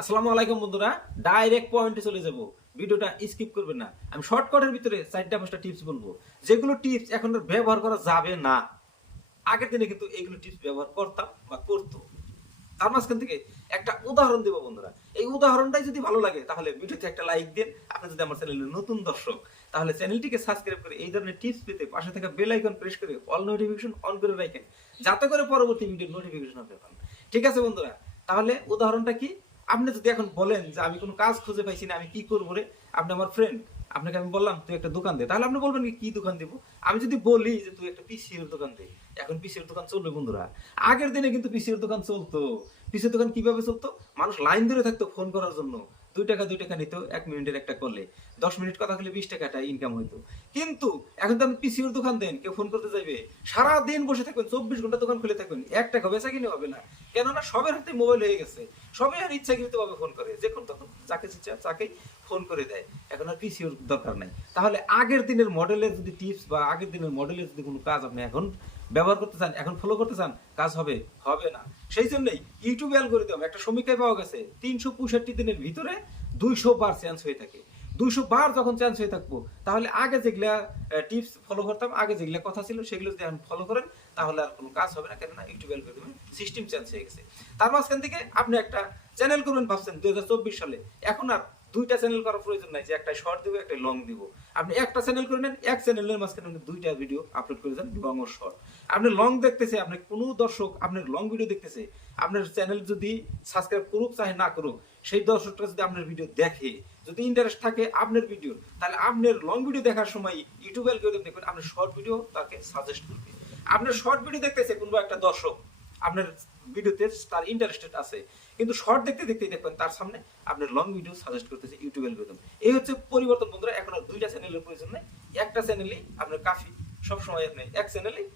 আসসালামু আলাইকুম বন্ধুরা, ডাইরেক্ট পয়েন্টে চলে যাব। ভিডিওটা স্কিপ করবেন না। আমি শর্টকাটের ভিতরে 4টা 5টা টিপস বলবো, যেগুলো টিপস এখন আর ব্যবহার করা যাবে না। আগের দিনে কিন্তু এইগুলো টিপস ব্যবহার করতাম বা করতো। তার মাঝখান থেকে একটা উদাহরণ দেবো বন্ধুরা। এই উদাহরণটাই যদি ভালো লাগে তাহলে ভিডিওতে একটা লাইক দিন। আপনি যদি আমার চ্যানেলের নতুন দর্শক, তাহলে চ্যানেলটিকে সাবস্ক্রাইব করে এই ধরনের টিপস পেতে পাশে থাকা বেল আইকন প্রেস করে অল নোটিফিকেশন অন করে রাখেন, যাতে করে পরবর্তী ভিডিওর নোটিফিকেশন আপনি পান। ঠিক আছে বন্ধুরা, তাহলে উদাহরণটা কি? আপনি যদি এখন বলেন যে আমি কোনো কাজ খুঁজে পাইছি না, আমি কি করবো রে? আপনি আমার ফ্রেন্ড, আপনাকে আমি বললাম তুই একটা দোকান দে, তাহলে আপনি বলবেন কি দোকান দিব? আমি যদি বলি যে তুই একটা পিসির দোকান দে, এখন পিসির দোকান চলবে বন্ধুরা। আগের দিনে কিন্তু পিসির দোকান চলতো। পিসির দোকান কিভাবে চলতো? মানুষ লাইন ধরে থাকতো ফোন করার জন্য। 2 টাকা নিত 1 মিনিটের একটা করলে, 10 মিনিট কথা বলে 20 টাকাটা ইনকাম হইতো। কিন্তু এখন তো আপনি পিসির দোকান দেন, কেউ ফোন করতে যাইবে, সারা দিন বসে থাকবেন, 24 ঘন্টা দোকান খুলে থাকবেন, 1 টাকা বেচা কিনে হবে না। কেননা সবার হাতে মোবাইল হয়ে গেছে, সবাই আর ইচ্ছাকৃত ভাবে ফোন করে, যখন তখন যাকে ইচ্ছা তাকেই ফোন করে দেয়। এখন আর পিসির দরকার নাই। তাহলে আগের দিনের মডেলের যদি টিপস বা আগের দিনের মডেলের যদি কোনো কাজ আপনি এখন ব্যবহার করতে চান, এখন ফলো করতে চান, কাজ হবে হবে না। সেই জন্যই ইউটিউবে অ্যালগরিদম একটা সমীক্ষায় পাওয়া গেছে 365 দিনের ভিতরে 200 বার চেঞ্জ হয়ে থাকে। 200 বার যখন চেঞ্জ হয়ে থাকবো, তাহলে আগে যেগুলা টিপস ফলো করতাম, আগে যেগুলা কথা ছিল, সেগুলো যদি এখন ফলো করেন তাহলে আর কোনো কাজ হবে না। কেননা ইউটিউব অ্যালগরিদম সিস্টেম চেঞ্জ হয়ে গেছে। তার মাঝখান থেকে আপনি একটা চ্যানেল করবেন ভাবছেন 2024 সালে, এখন আর 2টা চ্যানেল করার প্রয়োজন নাই যে একটা শর্ট দিব একটা লং দিব। আপনি একটা চ্যানেল করে নেন, এক চ্যানেলের মাঝখানে আপনি 2টা ভিডিও আপলোড করে দেন, লং ও শর্ট। আপনি লং দেখতেছে, আপনি কোনো দর্শক আপনার লং ভিডিও দেখতেছে, আপনার চ্যানেল যদি সাবস্ক্রাইব করুক চাহে না করুক, সেই দর্শকটা যদি আপনার ভিডিও দেখে, যদি ইন্টারেস্ট থাকে আপনার ভিডিও, তাহলে আপনার লং ভিডিও দেখার সময় ইউটিউব অ্যালগরিদম দেখবেন আপনার শর্ট ভিডিও তাকে সাজেস্ট করবে। আপনার শর্ট ভিডিও দেখতেছে কোনো একটা দর্শক, আপনার ভিডিওতে তার ইন্টারেস্টেড আছে, কিন্তু শর্ট দেখতে দেখতেই দেখবেন তার সামনে আপনার লং ভিডিও সাজেস্ট করতেছে ইউটিউব অ্যালগরিদম। এই হচ্ছে পরিবর্তন বন্ধুরা। এখন আর 2টা চ্যানেলের প্রয়োজন নেই, একটা চ্যানেলেই আপনার কাফি। সবসময় আপনি এক চ্যানেলেই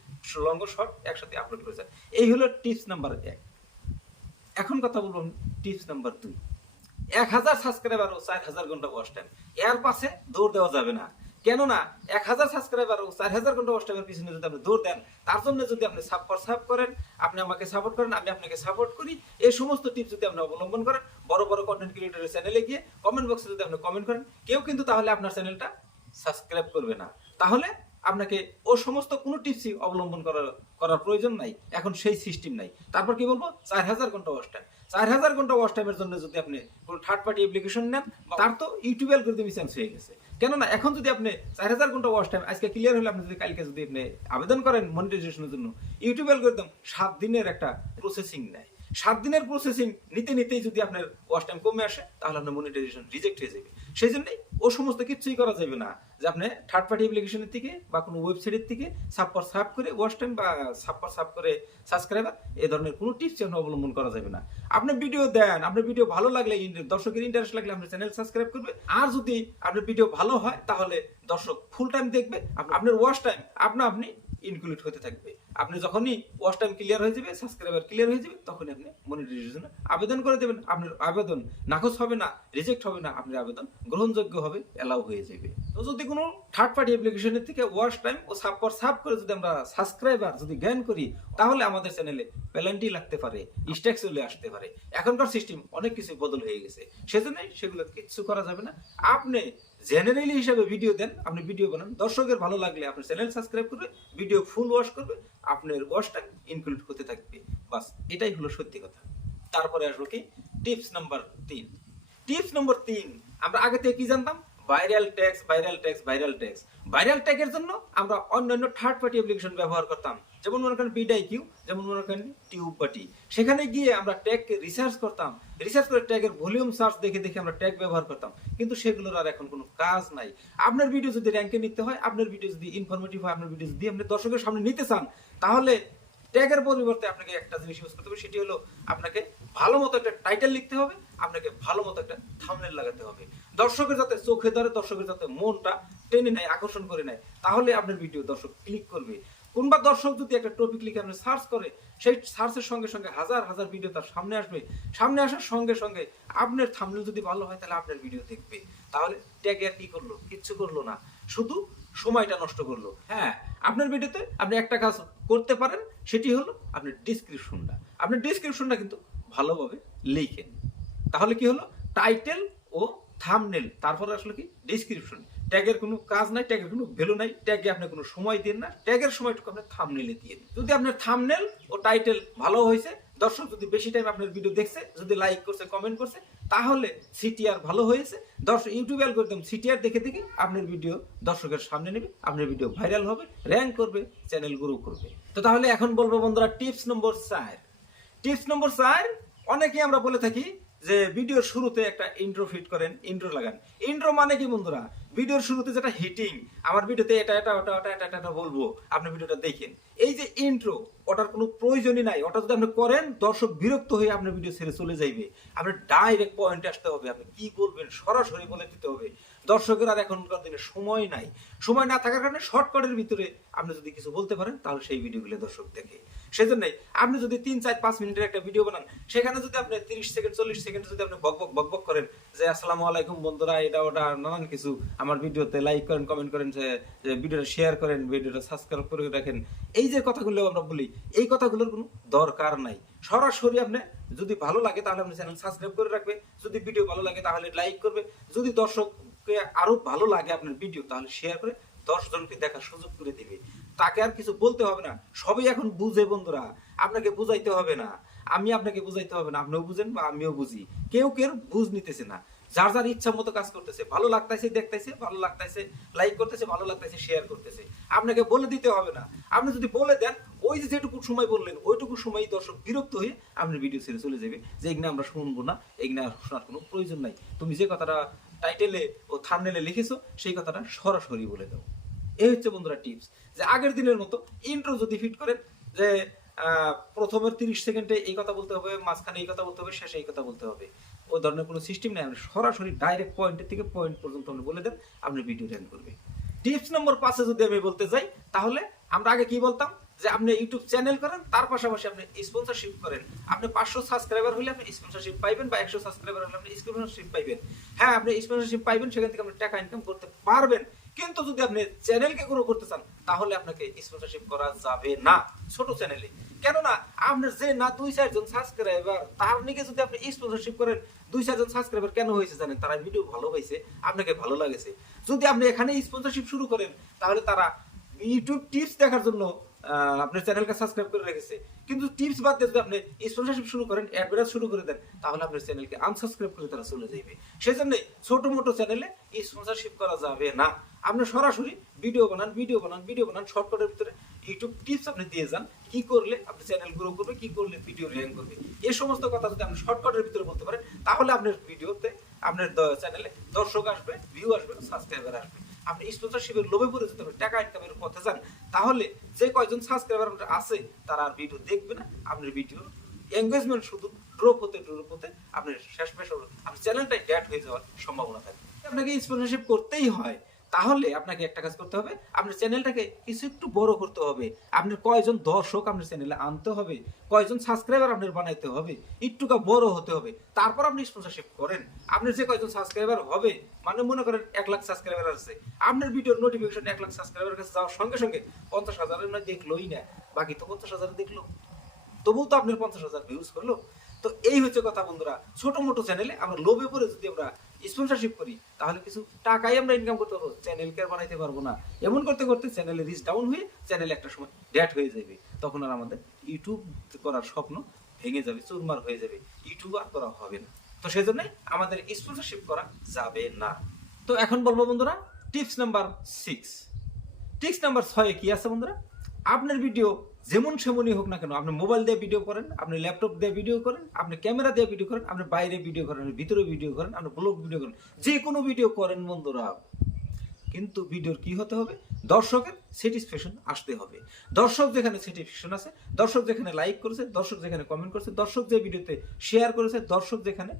লং ও শর্ট একসাথে আপলোড করেছেন। এই হলো টিপস নাম্বার 1। এখন কথা বলবো টিপস নাম্বার 2। 1000 সাবস্ক্রাইবার ও 4000 ঘন্টা ওয়াচ টাইম, এর পাশে দৌড় দেওয়া যাবে না। কেননা 1000 সাবস্ক্রাইবার ও 4000 ঘন্টা ওয়াচ টাইমের পিছনে যদি আপনি দৌড় দেন, তার জন্য যদি আপনি সাব করেন, আপনি আমাকে সাপোর্ট করেন, আমি আপনাকে সাপোর্ট করি, এই সমস্ত টিপস যদি আপনি অবলম্বন করেন, বড় বড় কন্টেন্ট ক্রিয়েটরের চ্যানেলে গিয়ে কমেন্ট বক্সে যদি আপনি কমেন্ট করেন, কেউ কিন্তু তাহলে আপনার চ্যানেলটা সাবস্ক্রাইব করবে না। তাহলে আপনাকে ও সমস্ত কোনো টিপসই অবলম্বন করার প্রয়োজন নাই। এখন সেই সিস্টেম নাই। তারপর কি বলবো? 4000 ঘন্টা ওয়াচ টাইম। 4000 ঘন্টা ওয়াচ টাইমের জন্য যদি আপনি কোনো থার্ড পার্টি অ্যাপ্লিকেশন নেন, তার তো ইউটিউব অ্যালগরিদম চেঞ্জ হয়ে গেছে। কেননা এখন যদি আপনি 4000 ঘন্টা ওয়াচ টাইম আজকে ক্লিয়ার হলে, আপনি যদি কালকে যদি আপনি আবেদন করেন মনিটাইজেশনের জন্য, ইউটিউব অ্যালগরিদম 7 দিনের একটা প্রসেসিং নেয়। 7 দিনের প্রসেসিং নিতেই যদি আপনার ওয়াচ টাইম কমে আসে, তাহলে আপনার মনিটাইজেশন রিজেক্ট হয়ে যাবে। সেই জন্যই ও সমস্ত কিছুই করা যাবে না যে আপনি থার্ড পার্টি অ্যাপ্লিকেশনের থেকে বা কোনো ওয়েবসাইটের থেকে সাব করে ওয়াচ টাইম বা সাব করে সাবস্ক্রাইবার, এই ধরনের কোনো টিপস অবলম্বন করা যাবে না। আপনি ভিডিও দেন, আপনার ভিডিও ভালো লাগলে, দর্শকের ইন্টারেস্ট লাগলে আপনার চ্যানেল সাবস্ক্রাইব করবে। আর যদি আপনার ভিডিও ভালো হয়, তাহলে দর্শক ফুল টাইম দেখবে, আপনার ওয়াচ টাইম আপনি ইনক্লুড হতে থাকবে। আপনি যখনই ওয়াচ টাইম ক্লিয়ার হয়ে যাবে, সাবস্ক্রাইবার ক্লিয়ার হয়ে যাবে, তখনই আপনি মনিটাইজেশন আবেদন করে দেবেন। আপনার আবেদন নাকচ হবে না, রিজেক্ট হবে না, আপনার আবেদন গ্রহণযোগ্য হবে, এলাও হয়ে যাবে। তো যদি কোনো থার্ড পার্টি অ্যাপ্লিকেশনের থেকে ওয়াচ টাইম ও সাব করে যদি আমরা সাবস্ক্রাইবার যদি জ্ঞান করি, তাহলে আমাদের চ্যানেলে পেনাল্টি লাগতে পারে, স্ট্যাক চলে আসতে পারে। এখনকার সিস্টেম অনেক কিছু বদল হয়ে গেছে, সেজন্যই সেগুলো কিছু করা যাবে না। আপনি জেনারেলি হিসাবে ভিডিও দেন, আপনি ভিডিও বানান, দর্শকের ভালো লাগলে আপনার চ্যানেল সাবস্ক্রাইব করবে, ভিডিও ফুল ওয়াচ করবে, আপনার ওয়াচটা ইনক্লুড হতে থাকবে। বাস, এটাই হলো সত্যি কথা। তারপরে আসবো কি টিপস নাম্বার 3। টিপস নম্বর 3, আমরা আগে থেকে কি জানতাম? Viral tax. ভাইরাল ট্যাগের জন্য আমরা অন্যান্য থার্ড পার্টি অ্যাপ্লিকেশন ব্যবহার করতাম, যেমন মনে করেন বিডাইকিউ, যেমন মনে করেন টিউববাটি। সেখানে গিয়ে আমরা ট্যাগকে রিসার্চ করতাম, রিসার্চ করে ট্যাগের ভলিউম সার্চ দেখে আমরা ট্যাগ ব্যবহার করতাম। কিন্তু সেগুলোর আর এখন কোনো কাজ নাই। আপনার ভিডিও যদি র্যাঙ্কে নিতে হয়, আপনার ভিডিও যদি ইনফরমেটিভ হয়, আপনার ভিডিও যদি আপনি দর্শকের সামনে নিতে চান, তাহলে ট্যাগের পরিবর্তে আপনাকে একটা জিনিস ইউজ করতে হবে। সেটি হলো আপনাকে ভালো মতো একটা টাইটেল লিখতে হবে, আপনাকে ভালো মতো একটা থাম্বনেল লাগাতে হবে, দর্শকের যাতে চোখে ধরে, দর্শকের যাতে মনটা টেনে নেয়, আকর্ষণ করে নেয়, তাহলে আপনার ভিডিও দর্শক ক্লিক করবে। কোনবা দর্শক যদি একটা টপিক লিখে আপনি সার্চ করে, সেই সার্চের সঙ্গে সঙ্গে হাজার হাজার ভিডিও তার সামনে আসবে। সামনে আসার সঙ্গে সঙ্গে আপনার থাম্বনেল যদি ভালো হয়, তাহলে আপনার ভিডিও দেখবে। তাহলে ট্যাগ আর কি করলো? কিচ্ছু করলো না, শুধু সময়টা নষ্ট করলো। হ্যাঁ, আপনার ভিডিওতে আপনি একটা কাজ করতে পারেন, সেটি হলো আপনার ডিসক্রিপশনটা কিন্তু ভালোভাবে লিখেন। তাহলে কি হলো, টাইটেল ও থাম্বনেল, তারপরে আসলে কি ডেসক্রিপশন। ট্যাগের কোনো কাজ নাই, ট্যাগের কোনো ভ্যালু নাই, ট্যাগে আপনি কোনো সময় দেন না, ট্যাগের সময়টুকু আপনি থাম্বনেলে দিয়ে দিন। যদি আপনার থাম্বনেল ও টাইটেল ভালো হয়েছে, দর্শক যদি বেশি টাইম আপনার ভিডিও দেখছে, যদি লাইক করছে, কমেন্ট করছে, তাহলে সিটিআর ভালো হয়েছে। দর্শক ইউটিউব অ্যালগরিদম সিটিআর দেখে দেখে আপনার ভিডিও দর্শকের সামনে নেবে, আপনার ভিডিও ভাইরাল হবে, র্যাঙ্ক করবে, চ্যানেল গ্রো করবে। তো তাহলে এখন বলবো বন্ধুরা টিপস নম্বর 4। টিপস নম্বর 4, অনেকেই আমরা বলে থাকি যে ভিডিওর শুরুতে একটা ইন্ট্রো ফিট করেন, ইন্ট্রো লাগান। ইন্ট্রো মানে কি বন্ধুরা, ভিডিওর শুরুতে যেটা হিটিং, আমার ভিডিওতে এটা এটা ওটা ওটা এটা এটা বলবো, আপনি ভিডিওটা দেখেন, এই যে ইন্ট্রো, ওটার কোনো প্রয়োজনই নাই। ওটা যদি আপনি করেন, দর্শক বিরক্ত হয়ে আপনার ভিডিও ছেড়ে চলে যাইবে। আপনি ডাইরেক্ট পয়েন্টে আসতে হবে, আপনি কি বলবেন সরাসরি বলে দিতে হবে। দর্শকের আর এখনকার দিনে সময় নাই, সময় না থাকার কারণে শর্টকাটের ভিতরে আপনি যদি কিছু বলতে পারেন, তাহলে সেই ভিডিওগুলো দর্শক দেখে। সেজন্যই আপনি যদি 3-4-5 মিনিটের একটা ভিডিও বানান, সেখানে যদি আপনি 30 সেকেন্ড 40 সেকেন্ড যদি আপনি বকবক বকবক করেন যে আসসালামু আলাইকুম বন্ধুরা, এটা ওটা নানান কিছু, আমার ভিডিওতে লাইক করেন, কমেন্ট করেন, যে ভিডিওটা শেয়ার করেন, ভিডিওটা সাবস্ক্রাইব করে রাখেন, এই যে কথাগুলো আমরা বলি, এই কথাগুলোর কোনো দরকার নাই। সরাসরি আপনি যদি ভালো লাগে তাহলে আপনি চ্যানেল সাবস্ক্রাইব করে রাখবে, যদি ভিডিও ভালো লাগে তাহলে লাইক করবে, যদি দর্শককে আরো ভালো লাগে আপনার ভিডিও, তাহলে শেয়ার করে 10 জনকে দেখার সুযোগ করে দিবে। তাকে আর কিছু বলতে হবে না, সবই এখন বুঝে বন্ধুরা, আপনাকে বুঝাইতে হবে না, আমি আপনাকে বুঝাইতে হবে না, আপনিও বুঝেন বা আমিও বুঝি। কেউ কেউ বুঝ নিতেছে না, যার যার ইচ্ছা মতো কাজ করতেছে, ভালো লাগতেছে দেখতেছে, ভালো লাগতেছে লাইক করতেছে, ভালো লাগতেছে শেয়ার করতেছে। আপনাকে বলে দিতে হবে না, আপনি যদি বলে দেন, ওই যে যেটুকু সময় বললেন, ওইটুকু সময় দর্শক বিরক্ত হয়ে আপনার ভিডিও ছেড়ে চলে যাবে, যে এগুলো আমরা শুনবো না, এগুলো শোনার কোনো প্রয়োজন নাই। তুমি যে কথাটা টাইটেলে ও থাম্বনেলে লিখেছো, সেই কথাটা সরাসরি বলে দাও। এই হচ্ছে বন্ধুরা টিপস, যে আগের দিনের মতো ইন্ট্রো যদি ফিট করেন, যে প্রথমের 30 সেকেন্ডে এই কথা বলতে হবে, মাঝখানে এই কথা বলতে হবে, শেষে এই কথা বলতে হবে, ওই ধরনের কোনো সিস্টেম নেই। আপনি সরাসরি ডাইরেক্ট পয়েন্টের থেকে পয়েন্ট পর্যন্ত আপনি বলে দেন, আপনি ভিডিও র্যাঙ্ক করবে। টিপস নম্বর 5 যদি আমি বলতে যাই, তাহলে আমরা আগে কি বলতাম, যে আপনি ইউটিউব চ্যানেল করেন, তার পাশাপাশি আপনি স্পন্সরশিপ করেন। আপনি 500 সাবস্ক্রাইবার হলে আপনি স্পন্সরশিপ পাইবেন, বা 100 সাবস্ক্রাইবার হলে আপনি স্পন্সরশিপ পাইবেন। হ্যাঁ, আপনি স্পন্সরশিপ পাইবেন, সেখান থেকে আপনি টাকা ইনকাম করতে পারবেন। কিন্তু যদি আপনি চ্যানেলকে গ্রো করতে চান, তাহলে আপনাকে স্পন্সরশিপ করা যাবে না ছোট চ্যানেলে। কেননা আপনার যে না 2-4 জন সাবস্ক্রাইবার, তার নিকে যদি আপনি স্পন্সরশিপ করেন, 2-4 জন সাবস্ক্রাইবার কেন হয়েছে জানেন? তারা ভিডিও ভালো হয়েছে, আপনাকে ভালো লাগেছে। যদি আপনি এখানে স্পন্সরশিপ শুরু করেন, তাহলে তারা ইউটিউব টিপস দেখার জন্য আপনার চ্যানেলকে সাবস্ক্রাইব করে রেখেছে, কিন্তু টিপস বাদ দিয়ে যদি আপনি স্পন্সরশিপ শুরু করেন, অ্যাডভার্টাইজ শুরু করে দেন, তাহলে আপনার চ্যানেলকে আনসাবস্ক্রাইব করে তারা চলে যাবে। সেজন্য ছোট মোটো চ্যানেলে স্পন্সরশিপ করা যাবে না। আপনি সরাসরি ভিডিও বানান, ভিডিও বানান, ভিডিও বানান, শর্টকাটের ভিতরে ইউটিউব টিপস আপনি দিয়ে যান, কি করলে আপনি চ্যানেল গ্রো করবে, কি করলে ভিডিও র্যাঙ্ক করবে, এই সমস্ত কথা যদি আপনি শর্টকাটের ভিতরে বলতে পারেন, তাহলে আপনার ভিডিওতে, আপনার চ্যানেলে দর্শক আসবে, ভিউ আসবে, সাবস্ক্রাইবার আসবে। আপনি স্পন্সরশিপের লোভে পড়ে যদি আপনি টাকা ইনকামের পথে যান, তাহলে যে কয়জন সাবস্ক্রাইবার আছে তারা আর ভিডিও দেখবে না। আপনার ভিডিও এঙ্গেজমেন্ট শুধু ড্রপ হতে আপনার শেষ পেশ আপনার চ্যানেলটাই ডেড হয়ে যাওয়ার সম্ভাবনা থাকে। আপনাকে স্পন্সরশিপ করতেই হয়, তাহলে আপনাকে একটা কাজ করতে হবে, আপনার চ্যানেলটাকে কিছু একটু বড় করতে হবে। আপনার কয়জন দর্শক আপনার চ্যানেলে আনতে হবে, কয়জন সাবস্ক্রাইবার আপনার বানাইতে হবে, একটুকা বড় হতে হবে, তারপর আপনি স্পন্সরশিপ করেন। আপনার যে কয়জন সাবস্ক্রাইবার হবে, মানে মনে করেন 1 লাখ সাবস্ক্রাইবার আছে, আপনার ভিডিওর নোটিফিকেশন 1 লাখ সাবস্ক্রাইবারের কাছে যাওয়ার সঙ্গে সঙ্গে 50,000 নয় দেখলোই না, বাকি তো 50,000 দেখলো, তবুও তো আপনার 50,000 ভিউজ হলো। তো এই হচ্ছে কথা বন্ধুরা, ছোট মোটো চ্যানেলে আমরা লোভে পড়ে যদি আমরা স্পন্সরশিপ করি, তাহলে কিছু টাকাই আমরা ইনকাম করতে পারবো, চ্যানেল কে আর বানাইতে পারবো না। এমন করতে করতে চ্যানেলে রিচ ডাউন হয়ে চ্যানেল একটা সময় ডেড হয়ে যাবে, তখন আর আমাদের ইউটিউব করার স্বপ্ন ভেঙে যাবে, চুরমার হয়ে যাবে, ইউটিউব আর করা হবে না। তো সেই জন্যই আমাদের স্পন্সরশিপ করা যাবে না। তো এখন বলবো বন্ধুরা টিপস নাম্বার 6। টিপস নাম্বার 6 কি আছে বন্ধুরা, আপনার ভিডিও যেমন সেমনই হোক না কেন, আপনি মোবাইল দিয়ে ভিডিও করেন, আপনি ল্যাপটপ দিয়ে ভিডিও করেন, আপনি ক্যামেরা দিয়ে ভিডিও করেন, আপনি বাইরে ভিডিও করেন, আপনি ভিতরে ভিডিও করেন, আপনি ব্লগ ভিডিও করেন, যে কোনো ভিডিও করেন বন্ধুরা, কিন্তু ভিডিওর কি হতে হবে, দর্শকের স্যাটিসফ্যাকশন আসতে হবে। দর্শক যেখানে স্যাটিসফ্যাকশন আছে, দর্শক যেখানে লাইক করেছে, দর্শক যেখানে কমেন্ট করেছে, দর্শক যে ভিডিওতে শেয়ার করেছে, দর্শক যেখানে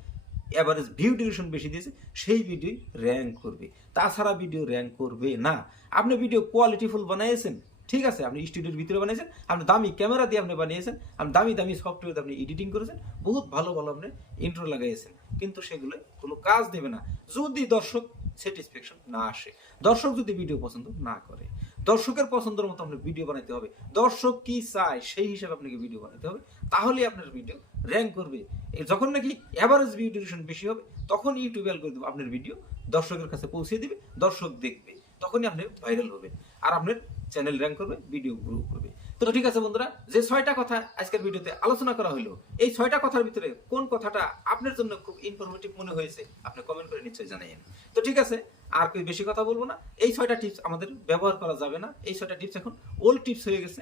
এভারেজ ভিউ ডিউরেশন বেশি দিয়েছে, সেই ভিডিও র্যাঙ্ক করবে, তাছাড়া ভিডিও র্যাঙ্ক করবে না। আপনি ভিডিও কোয়ালিটিফুল বানিয়েছেন, ঠিক আছে, আপনি স্টুডিওর ভিতরে বানিয়েছেন, আপনি দামি ক্যামেরা দিয়ে আপনি বানিয়েছেন, আপনি দামি দামি সফটওয়্যার আপনি এডিটিং করেছেন, বহুত ভালো ভালো আপনি ইন্ট্রো লাগাইছেন, কিন্তু সেগুলো কোনো কাজ দেবে না যদি দর্শক স্যাটিসফ্যাকশন না আসে, দর্শক যদি ভিডিও পছন্দ না করে। দর্শকের পছন্দের মতো আপনি ভিডিও বানাইতে হবে, দর্শক কি চায় সেই হিসাবে আপনাকে ভিডিও বানাইতে হবে, তাহলে আপনার ভিডিও র্যাঙ্ক করবে। যখন নাকি অ্যাভারেজ ভিউ ডিউরেশন বেশি হবে তখন ইউটিউব অ্যালগরিদম আপনার ভিডিও দর্শকের কাছে পৌঁছে দিবে, দর্শক দেখবে, তখনই আপনি ভাইরাল হবেন আর আপনার চ্যানেল র্যাঙ্ক করবে, ভিডিও গ্রো করবে। তো ঠিক আছে বন্ধুরা, যে 6টা কথা আজকের ভিডিওতে আলোচনা করা হলো, এই 6টা কথার ভিতরে কোন কথাটা আপনার জন্য খুব ইনফরমেটিভ মনে হয়েছে আপনি কমেন্ট করে নিশ্চয়ই জানাইন। তো ঠিক আছে, আর কি বেশি কথা বলবো না। এই 6টা টিপস আমাদের ব্যবহার করা যাবে না। এই 6টা টিপস এখন ওল্ড টিপস হয়ে গেছে,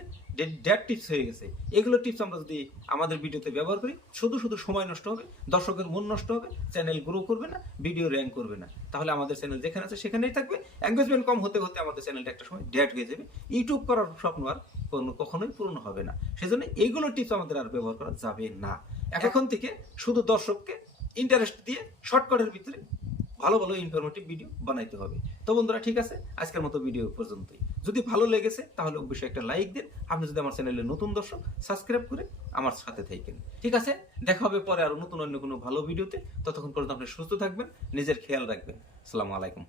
ডেড টিপস হয়ে গেছে। এগুলো টিপস আমরা যদি আমাদের ভিডিওতে ব্যবহার করি শুধু শুধু সময় নষ্ট হবে, দর্শকের মন নষ্ট হবে, চ্যানেল গ্রো করবে না, ভিডিও র্যাঙ্ক করবে না। তাহলে আমাদের চ্যানেল যেখানে আছে সেখানেই থাকবে, এঙ্গেজমেন্ট কম হতে হতে আমাদের চ্যানেলটা একটা সময় ডেড হয়ে যাবে, ইউটিউব করার স্বপ্ন আর কখনোই পূরণ হবে না। সেজন্য এইগুলো টিপস আমাদের আর ব্যবহার করা যাবে না। এখন থেকে শুধু দর্শককে ইন্টারেস্ট দিয়ে শর্টকাটের ভিতরে ভালো ভালো ইনফরমেটিভ ভিডিও বানাইতে হবে। তো বন্ধুরা ঠিক আছে, আজকের মতো ভিডিও পর্যন্তই। যদি ভালো লেগেছে তাহলে অবশ্যই একটা লাইক দিন। আপনি যদি আমার চ্যানেলে নতুন দর্শক, সাবস্ক্রাইব করে আমার সাথে থাকেন। ঠিক আছে, দেখা হবে পরে আরো নতুন অন্য কোনো ভালো ভিডিওতে। ততক্ষণ পর্যন্ত আপনি সুস্থ থাকবেন, নিজের খেয়াল রাখবেন। আসসালামু আলাইকুম।